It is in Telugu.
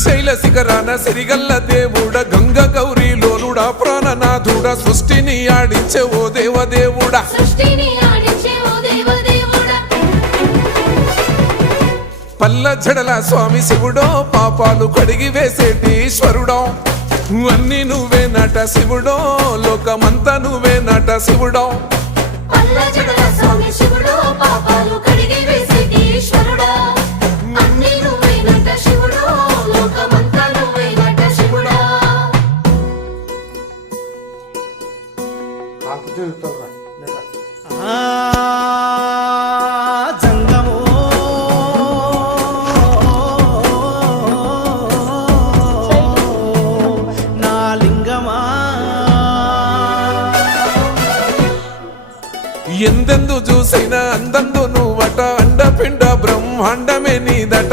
శ్రీశైల శిఖరాన సిరిగల్ల దేవుడ గంగ గౌరీ లోలుడా ప్రాణనాథుడ సృష్టిని ఆడించే ఓ దేవదేవుడా పల్ల జడల స్వామి శివుడో పాపాలు కడిగి వేసేటి ఈశ్వరుడో అన్ని నువ్వే నట శివుడో లోకమంతా నువ్వే నట శివుడో ఎందెందు చూసైనా అందందు నువ్వట అండపిండ బ్రహ్మాండమే నీదట